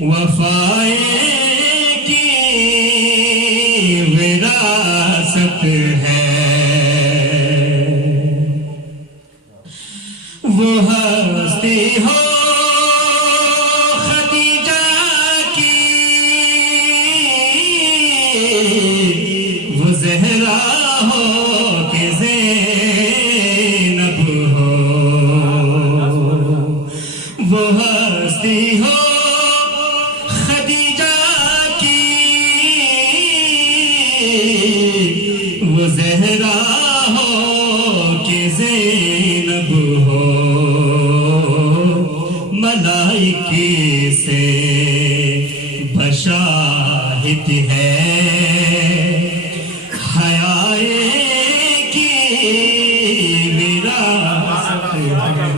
وفائے کی وراثت ہے، وہ ہستی ہو خدیجہ کی، وہ زہرا ہو کہ زینب ہو، وہ ہستی ہو وہ زہرا ہو کہ زینب ہو، ملائکے سے بشاہد ہے، حیائے کی وراثت ہے،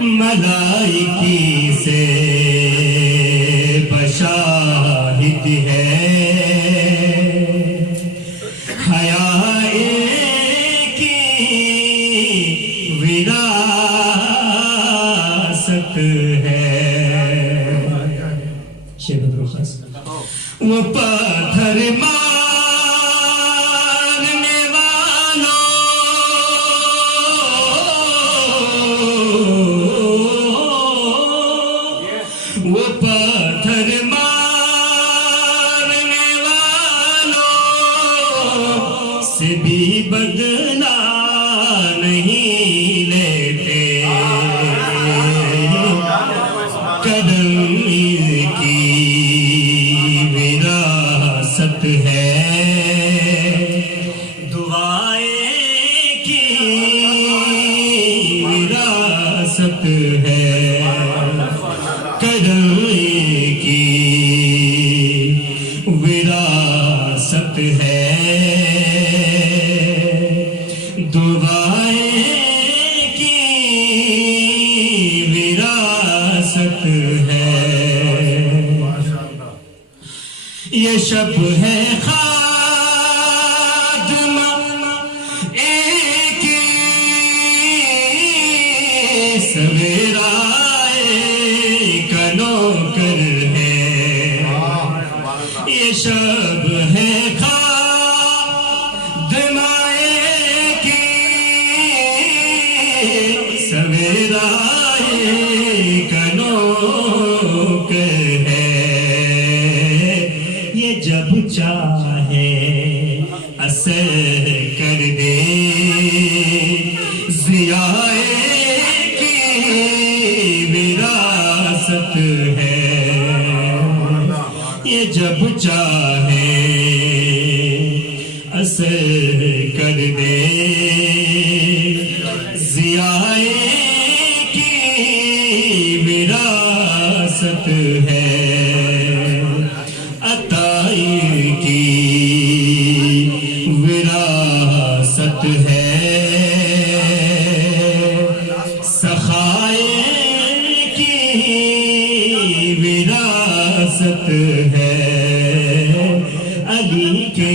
ملائکے سے بشاہد ہے، وراثت ہے۔ وہ پتھر مارنے والوں، وہ پتھر مارنے والوں سے بھی بدلا نہیں لیتے، قدم کی وراثت ہے، دعائیں کی وراثت ہے، قدم کی وراثت ہے، دعائیں کی وراثت ہے۔ یہ شب ہے خادمہ ایک سویرا ایک نوکر ہے، یہ شب ہے خادمہ ایک سویرا ایک نوکر ہے، یہ جب چاہے اثر کر دے، ضیاء کی وراثت ہے، یہ جب چاہے اثر کر دے، ضیاء کی وراثت ہے، کی وراثت ہے، سخائے کی وراثت ہے، علی کے